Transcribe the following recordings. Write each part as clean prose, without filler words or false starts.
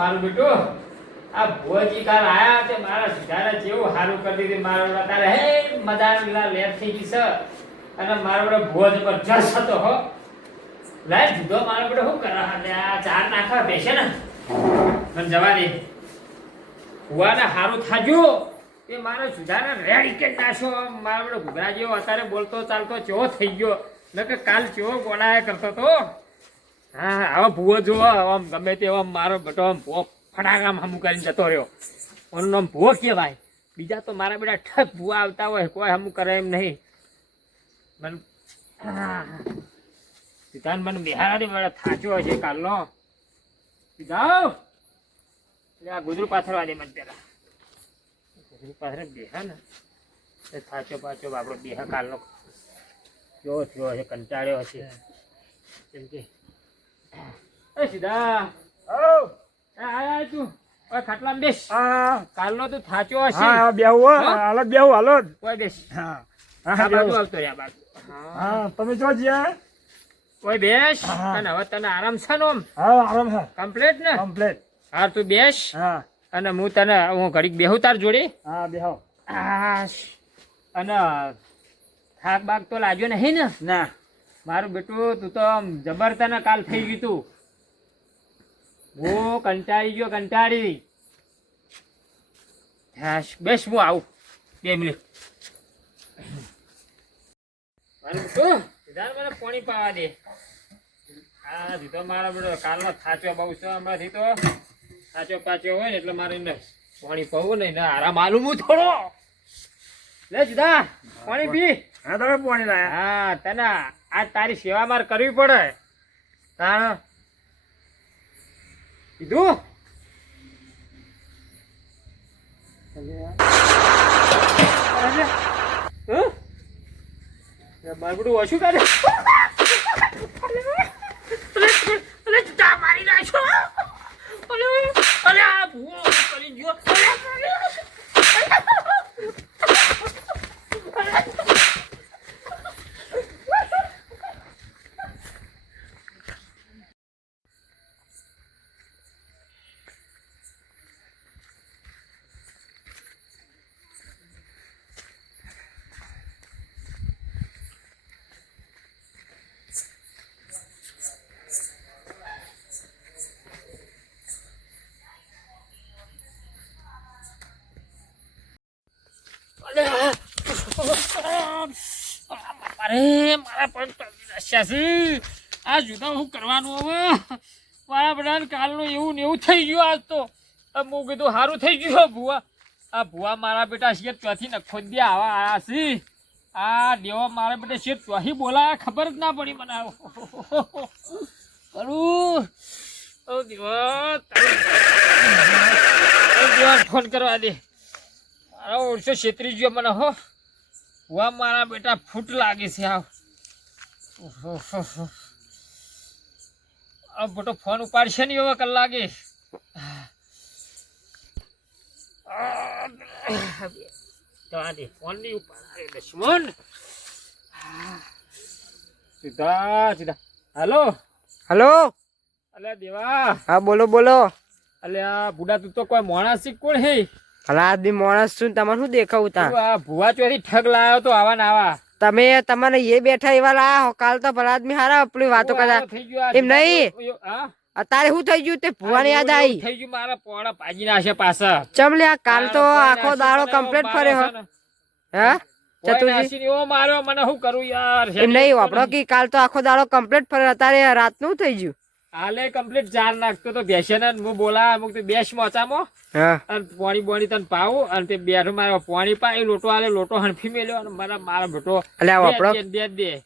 મારું બેટું આ ભોજી કાલ આયા તે મારા સુધારા જેવું સારું કરી દીધું મારો તારે હે મદાનલા લેટ થઈ ગઈ છે અને મારો બેટો ભોજ પર જસ હતો હો લાય જુદો મારો બેટો શું કરે અને આ ચાર નાખા બેસે ને મને જવા દે ભુવાને સારું થાજો એ મારો સુધારા રેડી કે નાશો મારો બેટો ઘૂઘરા જેવો અત્યારે બોલતો ચાલતો ચેવો થઈ ગયો નકે કાલ ચેવો બોલાયા કરતો તો હા હવે ભૂવો જો આમ ગમે તે આમ મારો બેટો આમ ફટાકામ હમું કરીને જતો રહ્યો ઓનું નામ ભૂવો કહેવાય બીજા તો મારા બેટા ઠક ભૂવા આવતા હોય કોઈ હમું કરે એમ નહીં મને સીધાન મને બિહારાની મારા થાચો હોય છે કાલનો જાઓ એટલે આ ગુજરું પાથરવા દે મને પેલા ગુજરું પાથરે બેહા ને એ થાચો પાછો આપણો બેહા કાલનો કેવો થયો હશે કંટાળ્યો હશે કેમ કે એ સીધા આયા તું ઓય ખાટલામાં બેસ કાલનો તું થાચો હશે હા બેહું હાલો બેહું હાલો ઓય બેસ હા આ બાજુ આવતો રે આ બાજુ હા તમે જો જ્યાં ઓય બેસ અને હવે તને આરામ છે ને હા આરામ છે કમ્પ્લીટ ને કમ્પ્લીટ હા તું બેસ હા અને હું ઘડીક બેહું તાર જોડે હા બેહો અને થાક બાગ તો લાગ્યો નહીં ને ના મારું બેટું તું તો આમ જબર તને કાલ થઈ ગયું તું હું કંટાળી ગયો કંટાળી બેસ હું આવું 2 મિનિટ મારું બેટું સીધા મને પાણી પાવા દે હા દીધો મારો બેટો કાલનો થાચો બહુ છે હમણાંથી તો થાચો પાચો હોય ને એટલે મારે એને પાણી પાવું ને આરામ આલું હું થોડો લે સીધા પાણી પી હા તમે પાણી લાયા હા તને આજ તારી સેવા માર કરવી પડે તાણ કીધું બારબડું ઓછું કરે મારી નાખો અરે આ ભૂવો કરી ગયો અરે મારા પણ આ જુદા હું કરવાનું હવે મારા બધાને કાલનું એવું ને એવું થઈ ગયું આજ તો હું કીધું સારું થઈ ગયું ભુવા આ ભુવા મારા બેટા શેર ચોથી નખો દે આવા આયા છે આ દેવા મારા બેટા શેર ચોથી બોલાયા ખબર જ ના પડી મને કરું દેવા ફોન કરવા દે મારા ઓળશો છેતરી ગયો મને હો ભુવા મારા બેટા ફૂટ લાગે છે આવ બેટો ફોન ઉપાડશે નહીં હવે કલાકે ફોન નહીં ઉપાડે દુશ્મન સીધા સીધા હાલો હલો અલે દેવા હા બોલો બોલો અલે આ બુડા તું તો કોઈ માણસ કોણ હે આદમી માણસ છું તમને શું દેખાવું તા આ ભુવા ચોથી ઠગ લાવ્યો તો આવા ને આવા તમે તમને એ બેઠા એવા લાયા કાલ તો ભલા આદમી હારા આપણી વાતો કરતા એમ નહીં અત્યારે શું થઈ ગયું તે ભુવાની યાદ આવી થઈ ગયું મારા પોણા પાજી નાશે પાછા ચમલે કાલ તો આખો દાડો કમ્પ્લીટ ફર્યો હે ચતુરજી એવો માર્યો મને શું કરું યાર એમ નહીં વાપરો કે કાલ તો આખો દાડો કમ્પ્લીટ ફર્યો અત્યારે રાતનું થઈ ગયું હાલે કમ્પ્લીટ જાર નાખતો તો બેસે ને હું બોલા અમુક તો બેસ મોચામાં અને પાણી બોણી તને પાવું અને તે બેઠો મારે પાણી પાય લોટો આલે લોટો હણફી મેલ્યો અને મારા બેટો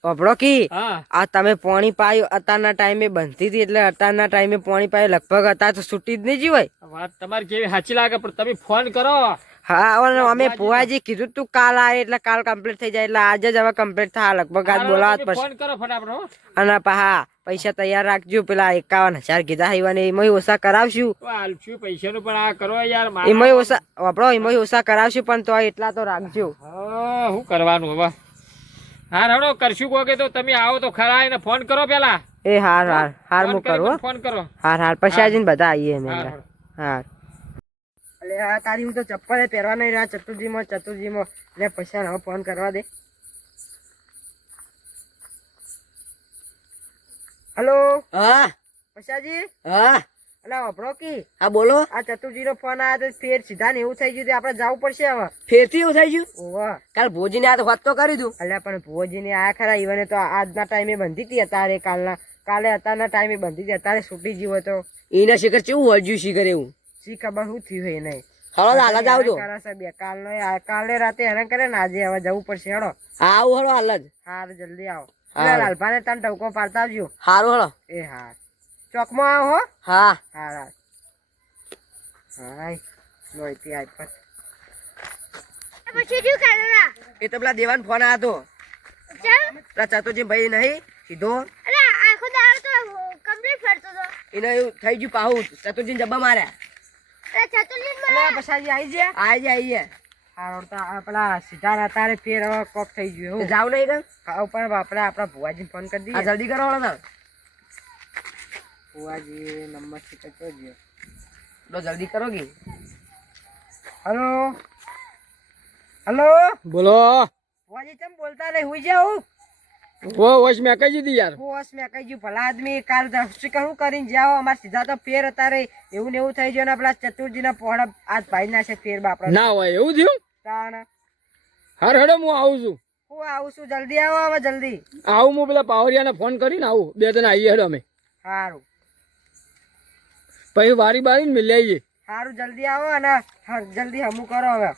વાપરો કી આ તમે પાણી પાયું અત્યારના ટાઈમે બંધી હતી એટલે અત્યારના ટાઈમે પાણી પાયું લગભગ અત્યારે તો છૂટી જ નહીં જીવાય વાત તમારી કેવી સાચી લાગે પણ તમે ફોન કરો હા અમે ભુવાજી કીધું તું કાલ આવે એટલે કાલ કમ્પ્લીટ થઈ જાય એટલે આજે જ હવે કમ્પ્લીટ થાય લગભગ આજ બોલાવત પછી ફોન કરો ફટાફટ અને હા પૈસા તૈયાર રાખજો પેલા 51,000 કીધા હીવાને એમાં ઓછા કરાવશું પૈસા નું પણ આ કરો યાર એમાં ઓછા વાપરો એમાં ઓછા કરાવશું પણ તો એટલા તો રાખજો શું કરવાનું હવે હા રડો કરશું કહો કે તો તમે આવો તો ખરા એને ફોન કરો પેલા એ હાર હું કરું ફોન કરો હાર પછી આજીને બધા આવીએ અમે હા અલે આ તારી હું તો ચપ્પલ પહેરવા નહીં રહ્યા ચતુર્જીમાં એટલે પૈસા હવે ફોન કરવા દે. હલો હા પૈસાજી હા અલે વાપરો કી હા બોલો. આ ચતુર્જી નો ફોન આવ્યો તો ફેર સીધા ને એવું થઈ ગયું આપણે જવું પડશે હવે. ફેરથી એવું થઈ ગયું? ઓવા કાલ ભોજીને આ તો વાત તો કરી દઉં. અલ્યા પણ ભુવોજી ને આ ખરા ઈવને તો આજના ટાઈમે બંધી હતી અત્યારે કાલે અત્યારના ટાઈમે બંધી હતી અત્યારે છૂટી ગયો તો એના શિખર કેવું વળજ્યું શિખર એવું શી ખબર શું થયું એ નહીં. હળો હાલ જ આવજો. કાલે રાતે હેરાન કરે ને આજે હવે જવું પડશે હેડો. હા આવું હળો હાલ જ. હાર જલ્દી આવો. હા. લાલભાને તને ટવકો પાડતા આવજો. હારું હળો. એ હાર ચોકમાં આવો હો. હા હાર હાર હાય લોહીથી આજ પર પછી શું કરેલા? એ તો પેલા દેવાન ફોન આવ્યો ચાલ પેલા ચતુરજી ભાઈ નહીં સીધો અરે આખો દાડો તો કમ્પ્લીટ ફરતો હતો. એને એવું થઈ ગયું પાહુ ચતુરજી જબ્બા માર્યા. અરે ચતુર્લી અલ્યા પછાજી આવી ગયા. આઈ જાય હાર તો પેલા સીધા અત્યારે ફેર હવે કોક થઈ ગયું એવું. જાવ નહીં કઈ. હા ઉપર આપણે આપણા ભુવાજીને ફોન કરી આ દઈએ. જલ્દી કરો હળો તાર. ભુવાજી નંબર શીખે જોજો. તો જલ્દી કરો કે. હલો હલો બોલો ભુવાજી કેમ બોલતા નહીં હુઈ જાઉં. વોશ મેં કહી દીધી યાર. બોસ મેં કહી ગયું ભલા આદમી કાલ શું કરીને જાઓ અમારે સીધા તો ફેર અત્યારે એવું ને એવું થઈ ગયું ને પેલા ચતુર્જી ના પહોળા આજ ભાઈ નાખે ફેર બાપડા ના હોય એવું થયું. તાણ હાર હેડો હું આવું છું. હું આવું છું જલ્દી આવો હવે જલ્દી. આવું હું પેલા પાવરિયાને ફોન કરીને આવું. 2 જણા આવીએ હેડો અમે. સારું પછી વારી બારીને મિલી આવીએ. સારું જલ્દી આવો અને જલ્દી હમું કરો હવે.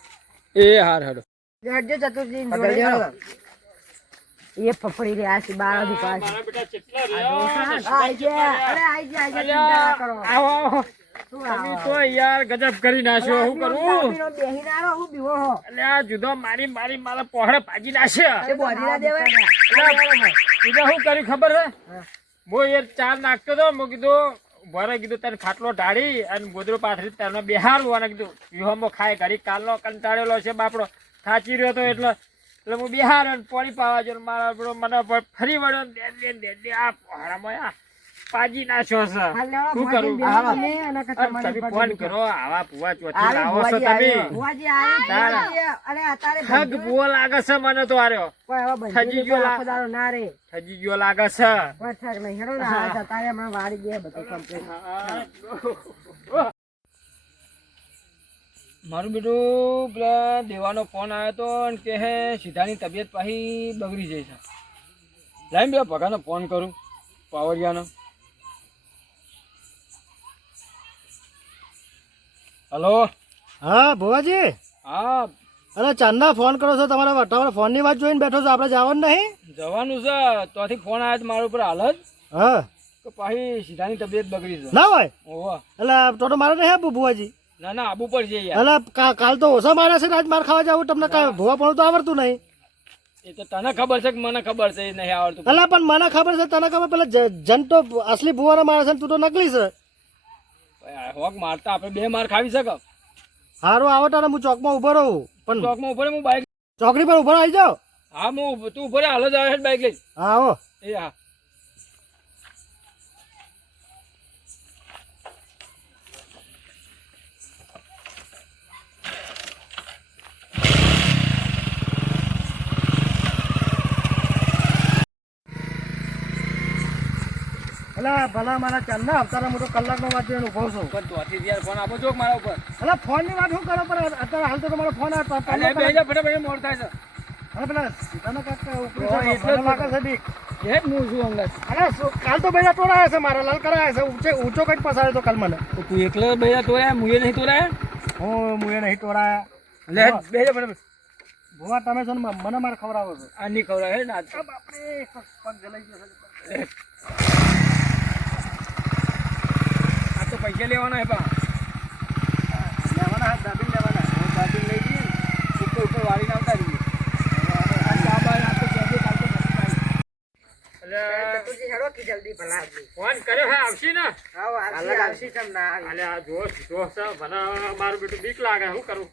એ હાર હેડો. જડજો ચતુર્જી જલ્દી હળો. એ ફફડી રહ્યા છે બાર દુકાન. મારા બેટા કેટલા રહ્યા? આઈ ગયા અરે આઈ ગયા ચિંતા ના કરો. આવો આવો. શું તમે આવો? તો યાર ગજબ કરી નાખ્યો. શું કરું? બેહીને આવો હું બીવો હો. એટલે આ જુદો મારી મારા પહોળે ભાજી નાખ્યા. એ બોધી ના દેવાય. જુદો શું કર્યું ખબર છે? હું એ ચાર નાખતો હતો. મેં કીધું ભરે કીધું તારે ખાટલો ઢાળી અને ગોદરો પાથરી તને બેહારું અને કીધું વિહોમો ખાય ઘડી કાલનો કંટાળેલો છે બાપડો થાચી રહ્યો હતો એટલે હું બિહાર પાણી પાવા જો મારા બડો મને ફરી વળ્યો ને બે આ પહાડામાં આ પાજી નાખ્યો છે. શું કરું? તમે ફોન કરો આવા ભુવા ચોથી લાવો છો તમે. ઠગ ભુવો લાગે છે મને તો આર્યો. થજી ગયો લાગે છે. મારું બેટું પેલા દેવાનો ફોન આવ્યો તો ને કે હે સીધાની તબિયત પાછી બગડી જાય છે. લાઈન પેલા ભગાનો ફોન કરું પાવરિયાનો. હલો હા ભુવાજી હા અરે ચાંદના ફોન કરો છો તમારા ફોન ની વાત જોઈને બેઠો છો આપણે જવાનું નહીં. જવાનું છે તોથી ફોન આવ્યો તો મારા ઉપર હાલ જ હા કે પાછી સીધાની તબિયત બગડી છે. ના હોય ઓહો એટલે તો મારે નહીં આપવું ભુવાજી. ના ના આબુ પડશે યાર. એટલે કાલ તો ઓછા મારે છે ને આજ માર ખાવા જવું તમને કાંઈ ભુવા પણ તો આવડતું નહીં. એ તો તને ખબર છે કે મને ખબર છે એ નહીં આવડતું. એટલે પણ મને ખબર છે તને ખબર પેલા જન તો અસલી ભુવાના મારે છે ને તું તો નકલી છે. હોક મારતા આપણે બે માર ખાવી શકે. સારું આવો તારે હું ચોકમાં ઉભો રહું પણ ચોકમાં ઉપર હું બાઈક. ચોકડી પર ઉભો આવી જાઓ. હા હું તું ઉપર હાલ જ આવે બાઈક લઈ. હા આવો. એ હા એટલે ભલા મારા ચાંદના અત્યારે હું તો કલાકનો વાત જોઈને ઉભો છું. પણ દોઢથી યાર ફોન આપો છો મારા ઉપર. એટલે ફોન ની વાત શું કરો પણ અત્યારે હાલ તો તમારો ફોન અરે બે જા ફટાફટ મોડ થાય છે. અરે પેલા સીતાના કાકા ઉપરી હા, છે, એટલે જ મને લાગે છે બીક. એ જ હું છું અંગત. અરે કાલ તો બેજા તોડાયા છે મારા લાલ કરાયા છે ઊંચો કઈ પસાડ્યો તો કાલ મને. તો તું એકલો બે જા તોડ્યા મુએ નહીં તોડ્યા. હું એ નહીં તોડાયા. લે બે જા ફટાફટ. ભુવા તમે છે ને મને મારે ખવડાવો છો. આ નહીં ખવડાવે હે ને આજ. બાપરે પગ જલાઈ ગયો છે. આ તો પૈસા લેવાના હે પા. લેવાના હાથ દાબીને લેવાના. હું દાદી લઈ જઈએ ઉપર ઉપર વાળીને આવતા રહીએ. આ ચા બા આ તો કહેજે કાલ તો નથી આવી. ચતુર્જી હેડો કે જલ્દી ભલા આદમી. ફોન કર્યો હે આવશી ને? આવો આવશે કેમ ના આવે? અલે આ જોશ છે મને મારું બેટું બીક લાગે. શું કરું?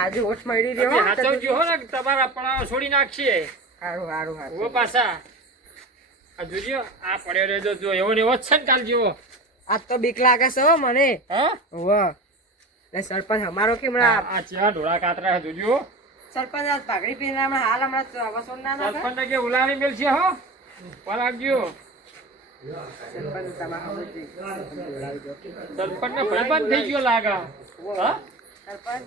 આજે હોશ મળી તમે રહ્યો. હાચવજો હો ને તમારા પડાવ છોડી નાખીએ. સારું સારું સારું. ઓ પાછા આ જોજો આ પડ્યો રહેજો જો એવો ને એવો જ છે ને કાલ જેવો. આજ તો બીક લાગે છે હો મને. હા વાહ. લે સરપંચ અમારો કેમ ના આ ચેવા ઢોળા કાતરા જોજો સરપંચ આજ પાઘડી પહેરીને હમણાં હાલ હમણાં વસોડ ના નાખે. સરપંચ કે ઉલાણી મેલ છે હો પરાગજો સરપંચ તમારા સમજી. સરપંચ ને ભાઈબંધ થઈ ગયો લાગે હા સરપંચ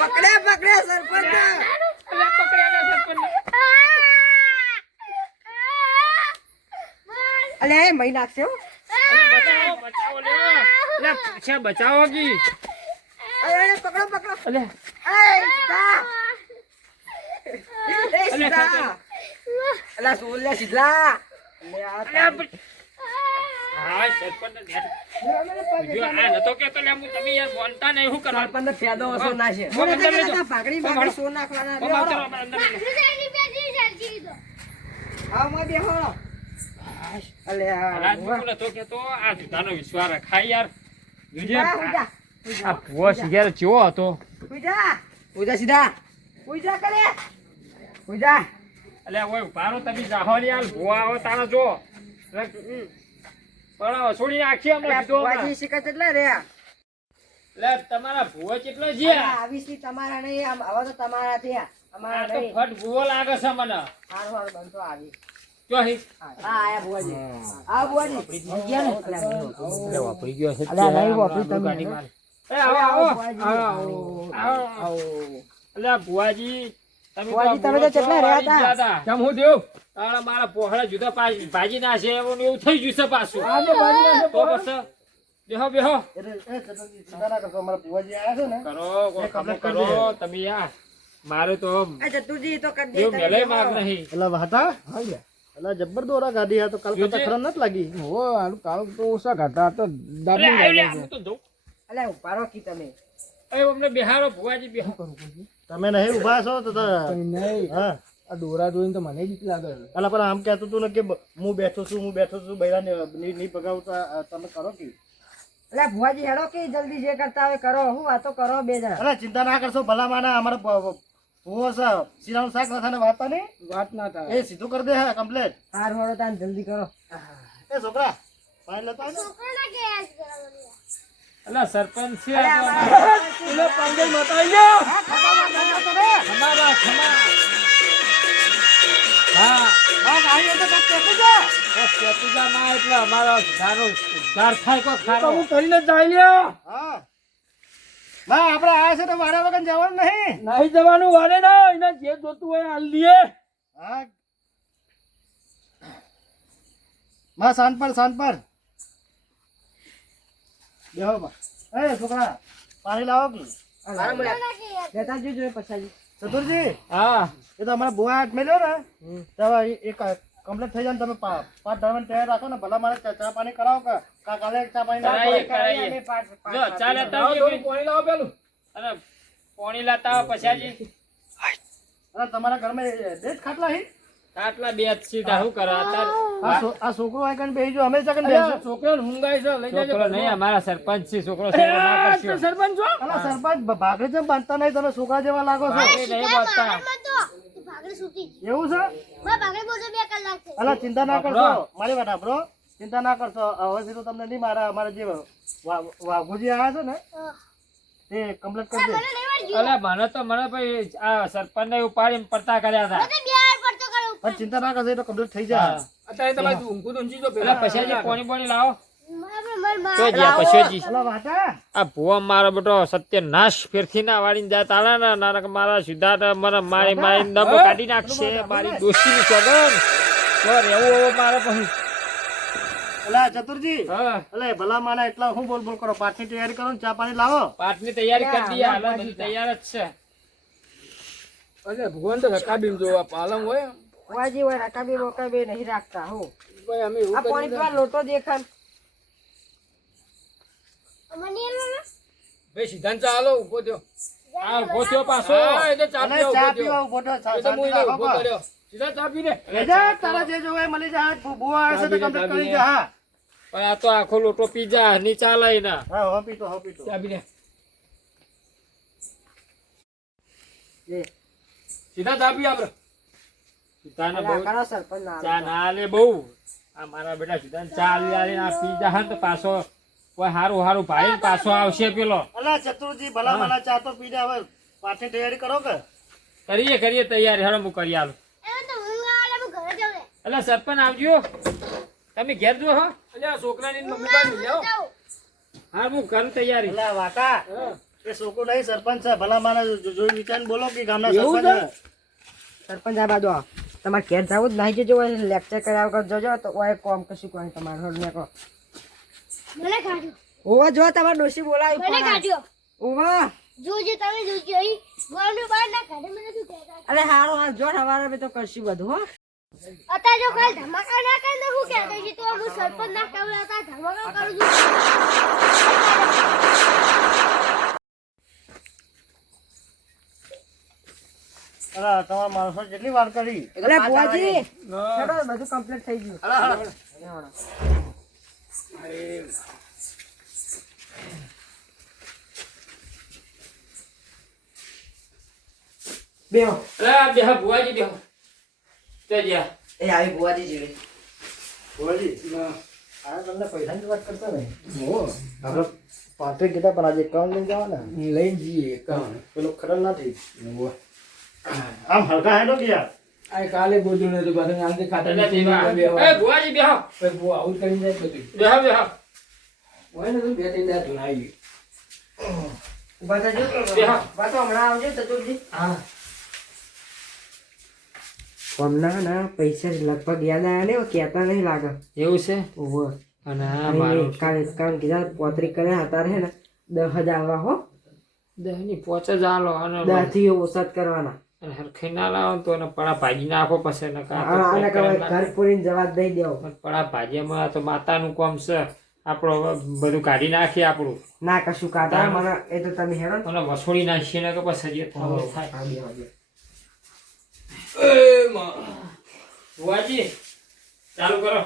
પકડે પકડે સરપંચ. અલ્યા પકડ્યા સરપંચ અલે એ મહી નાખશે હો. બચાવો બચાવો લે અલ્યા પાછા બચાવો કી અરે પકડો પકડો. અલ્યા એ સીધા. એ અલ્યા સીધા. અલા સોલ લે સીધા. લે આ અલ્યા હા સરપંચ ને જો આ નતો કેતો લે હું તમે યાર બોલતા નહીં શું કરવા સરપંચ ફેદો વસો ના છે. મને તો કહેતા પાઘડી પાઘડી સો નાખવાના. અંદર આવ માં બેહો. અલે રાજમુલ તો કેતો આ જુદાનો વિશ્વાસ રખાય યાર જોજે ઉજા આ ભુવો શિયાર ચેવો હતો ઉજા ઉજા સીધા ઉજા કરે ઉજા. અલ્યા ઓય ઉભારો તમે જાહો યાર ભુવો આવો તારો જો પણ છોડી નાખી અમને કીધો વાજી શિકત એટલે રે. લે તમારા ભુવો કેટલો છે આવીસી તમારા નહીં આમ હવે તો તમારા થયા આ અમારા તો નહીં. ફટ ભુવો લાગે છે મને હારું હારું બનતો આવી. જો હી હા આયા બુવાજી. આ બુવાજી ગયા ને. અલ્યા વાપરી ગયો છે અલ્યા નહીં વાપરી તમે. એ આવો આવો બુવાજી. આવો આવો અલ્યા ભુવાજી ભુવાજી, તમે તો કેટલા રહ્યા હતા? કેમ હું થયું તારા મારા પોહળા જુદા ભાજી ના છે એવું ને એવું થઈ ગયું છે પાછું આજે બાજી નાખે તો બસ બેહો બેહો એટલે એ ચતુરજી ચિંતા ના કરશો, અમારા ભુવાજી આયા છે ને કરો કોઈ કામ કરો તમે યાર મારે તો આ ચતુરજી તો કરી દે. જેવું તમે મેલે બેહો. માગ નહીં એટલે હતા એટલે જબ્બર દોરા ગાડી આ તો કલકત્તા ખરા નથી લાગી. હો આનું કાલ તો ઓછા ઘાટા તો અરે દાબી આવ લે, લાગે છે. હું તો જોઉં. અલ્યા ઉભા રહો કી તમે. એ અમને બેહારો ભુવાજી બેહો તમે નહીં ઉભા છો તો કઈ નહીં હા આ દોરા જોઈને તો મને બીક લાગે છે. એટલે પણ આમ કહેતું તું ને કે હું બેઠો છું બૈરા નહીં પગાવતા તમે કરો કે અલ્યા ભુવાજી હેડો કે જલ્દી જે કરતા હોય કરો. હું વાતો કરો બે જણા. અરે ચિંતા ના કરશો ભલા માના અમારે ભુવો છે શીરાનું શાક ના થાય ને વાર્તા નહીં વાત ના થાય. એ સીધું કરી દે હે કમ્પ્લેટ. હાર હોડો તાન જલ્દી કરો. એ છોકરા પાણી લેતા આવજો. અલા સરપંચ છે અલ્યા આ તો. અમારા પાંડે મતાઈ લ્યો ખમા ખમારા ખમા હા હા ગાડી એટલે કાંઈક કહેતું છે. બસ કેતુજા ના એટલે અમારો ધારો ઉદ્ધાર થાય કો તો ખારો હું કરીને જ જાય લ્યો. હા ના આપણે આયા છે તો વાડા વગર જવાનું નહીં. નહીં જવાનું વારે ના એને જે જોતું હોય હાલ લીએ. હા માં શાંત પર બેહો બા. એ છોકરા પાણી લાવો કે લેતા જજો પછી. ચતુરજી હા એ તો અમારા બુआ હાથ મેલ્યો ને તો હવે એ કમ્પ્લીટ થઈ જાય ને તમે પાંચ ધારવાની તૈયાર રાખો ને ભલા મારે ચા પાણી કરાવો કે કાલે ચા પાણી કરાવીએ, લાવો. કરાવીએ. જો ચાલે લાવો તમે થોડું પાણી લાવો પેલું. અને પાણી લાતા આવો પછાજી અને તમારા ઘરમાં દેશ ખાટલા હી આટલા બે જ સીધા શું કરો અત્યારે આ છોકરો આગળ બેસી જો અમે ચકન અલ્યા, બેસો. છોકરાને ઊંઘાય છે લઈ છોકરો જજો. નહીં અમારા સરપંચ છે છોકરો સેવા ના અરે, કરશો તો સરપંચ છો? અલા સરપંચ ભાગરી જેમ બાંધતા નહીં તમે છોકરા જેવા લાગો છો. ભાગરી નહીં બાંધતા. ભાગડી સૂતી જ. એવું છે મારે ભાગડી બોલતો 2 કલાક થઈ. અલા ચિંતા ના કરશો મારી વાત સાંભળો ચિંતા ના કરશો હવે સીધું તમને નહીં મારા અમારા જે વાઘુજી આવ્યા છે ને એ કમ્પ્લીટ કરી દે. મને લેવા ગયો. અલે મને તો મને ભાઈ આ સરપંચ ને ઉપાડીને પડતા કર્યા હતા મને 2 હાર પડતો કર્યો. પણ ચિંતા ના કરશો એ તો કમ્પ્લીટ થઈ જાય. અત્યારે તમારે ઊંઘું તો ઊંઘી જો એટલે પેલા. પછાજી પાણી પાણી લાવો મારે તો જ્યાં પછાજી અલા વાટા આ ભુવા મારો બેટો સત્યનાશ ફેરથી ના વાળીને જાય તાળા ના નાનક મારા સીધા મને મારી મારી દબ કાઢી નાખશે મારી દોસ્તીની સોગન તો રહેવું હવે મારે પછી અલા ચતુરજી હા અલે ભલા માના એટલા હું બોલ કરો પાઠની તૈયારી કરો ને ચા પાણી લાવો. પાઠની તૈયારી કરી દઈએ હાલ બધી તૈયાર જ છે અરે ભગવાન તો રકાબીમ જોવા પાલંગ હોય. ભુવાજી હોય રકાબી બોકાબી નહીં રાખતા. હું ભાઈ અમે એવું આ પાણી કરી પીવા લોટો દેખાય. મને એલો ભાઈ સિદ્ધાંત ચાલો ઉભો થયો. આ ઉભો થયો પાછો હા, એ તો ચા અને પીવા ચા ઉભો થયો. પીવા ઉભો થયો. એ તો મુઈ શાંતિ ઉભો રાખો કર્યો. સીધા ચા પી લે. લે જા, તારા જે જોવે એ મળી જાય બુआ આવે છે તો કમ્પ્લીટ કરી જા. હા પણ આ તો આખો લોટો પીજા ની ચાલે ના હા હા પીતો હા પીતો. ચા પી લે. લે સીધા ચા પી આપણે. સીધાને અલ્યા, બહુ કરો સરપંચ ના ચા ના આલે બહુ આ મારા બેટા સીધાને ચા આલી આલીને આ પી જા તો પાછો કોઈ હારું હારું ભાઈ પાછો આવશે પેલો અલા ચતુરજી ભલા મારા ચા તો પી જાય હવે પાછની તૈયારી કરો કે કરીએ તૈયારી હેડો હું કરી આલું એને તો ઊંઘ આવે હું ઘરે જાઉં લે. એટલે સરપંચ આવજો તમે ઘેર જો હો એટલે આ છોકરાની મમ્મી પાસે જાઓ. જાઉં. હા હું કરું તૈયારી અલા વાટા એ છોકરો નહીં સરપંચ છે ભલા મારા જોઈ વિચારીને બોલો કે ગામના એવું સરપંચ છે? છે. સરપંચ આ બાજુ આવો. તમારે ઘેર જવું જ નહીં જજો હોય લેક્ચર કર્યા વગર જજો તો ઓય કોમ કશું કોઈ તમારે રોડ ને કહો મને કાઢ્યો ઓવા જો તમારે ડોશી બોલાવી મને પણ કાઢ્યો ઓવા જોજે તમે જોજો અહીં ગોળનું બહાર ના કાઢે મને શું કહેતા અરે હારો હાલ જો હવારે તો કરશું બધું હો અત્યારે જો કાલ ધમાકા ના કરે તો શું કહેતો છે તો હું સરપંચ ના કરું અત્યારે ધમાકા કરું છું અલા તમારા માણસો કેટલી વાર કરી એટલે બુઆજી ચલો બધું કમ્પ્લીટ થઈ ગયું અલા હા. બેહો અરે બેહો ભુવાજી બેહો તે જ્યાં એ આવી બુઆજી જેવી ભુવાજી આ તમને પૈસાની વાત કરતા ને આપણે પાર્ટી કીધા પણ આજે એકાઉન્ટ લઈને જવાના લઈ જઈએ કામ. પેલો ખરલ નથી આમ હલકા હેડો ગયા આ કાલે બોલ્યું નતું પાછું આજે ખાતા એટલે નથી બેહો. બેહવા. એ ભુવાજી બેહો પછી બહુ આવું જ કરીને જાય બધું. બેહો હોય ને તો બે ત્રણ દાડા ધુનાઈ ગયું. ઉભા થજો બેહો. પાછો હમણાં આવજો ચતુરજી હા હમણાં ના પૈસા લગભગ યાદ આવ્યા ને કહેતા નહીં લાગે એવું છે ઓહો અને આ મારું કારણ કીધા પોતરી કર્યા હતા રે ને 10,000 આવવા હો દહની પોચ જ આલો અને 10 થી ઓછા જ કરવાના અને હરખી ના લાવો ને તો એને પડા ભાજી નાખો પછી એને આને કહેવાય ઘર પૂરીને જવા જ દઈ દેવો પડા ભાજીમાં તો માતાનું કામ છે આપણો હવે બધું કાઢી નાખીએ આપણું ના કશું કાઢા મને એ તો તમે હેરો ને. અને વસોડી નાખીએ ને કે પછી હજી થોડું થાય હા, બેહો, બેહો. ભુવાજી ચાલુ કરો